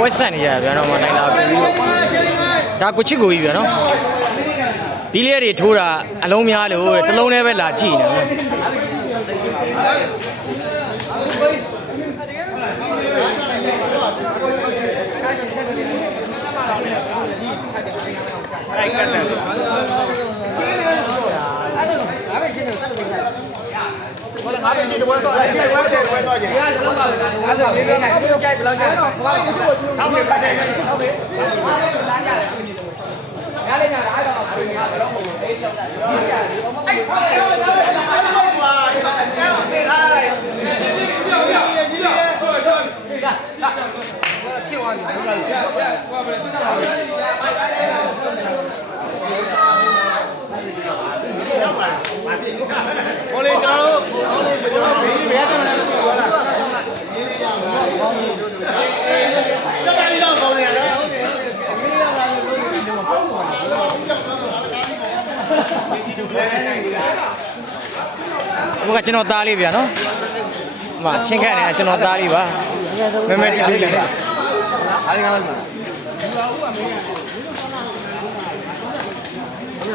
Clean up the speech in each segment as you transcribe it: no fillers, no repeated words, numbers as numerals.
ဝက်ဆန်နေကြဗျာနော်မနိုင်လာဘူးဒါကိုချစ်ကိုကြီးဗျာနော်ဒီလေးတွေထိုးတာအလုံးများလို့တလုံးလေးပဲလာကြည့်နေတယ်ငါပဲဒီတော့တော့ရှေ့ဝဲတယ်ဝဲတော့ကြည့်အဲ့ဒါလုံးပါအဲ့ဒါလေးလေးနဲ့ကြိုက်ဘယ်လောက်ကြိုက်ထောက်ပဲပတ်တယ်ထောက်ပဲလာကြတယ်ရလေးညာအားတော့ဘယ်ညာဘယ်တော့မဟုတ်ဘူးအေးကြောက်တာဒီကြတယ်အဲ့ဟုတ်တယ်ဟုတ်တယ်ဟုတ်တယ်အဲ့ဒါစေထားလိုက်ပြောပြောပြီးတော့ဟုတ်တယ်ဖြစ်သွားပြီဟုတ်လားဘာပဲစစ်တာပါကိုလေးကျွန်တော်တို့ဘေးဘယ်တက်မလဲမသိဘူးလားရေးရရမှာတက်ကြရတော့ကောင်းနေရတယ်ဟုတ်တယ်ရေးရမှာလို့ပြောနေတယ်မဟုတ်ဘူးဘုကကျွန်တော်သားလေးဗျာနော်ဟိုချင်းခန့်နေကျွန်တော်သားလေးပါမမေဒီလေးပါအားရကားမှာ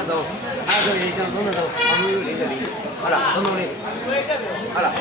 တော့အဲ့ဒါကြီးကျွန်တော်သုံးတော့အမျိုးလေးလေးဟုတ်လားသုံးလေးဟုတ်လား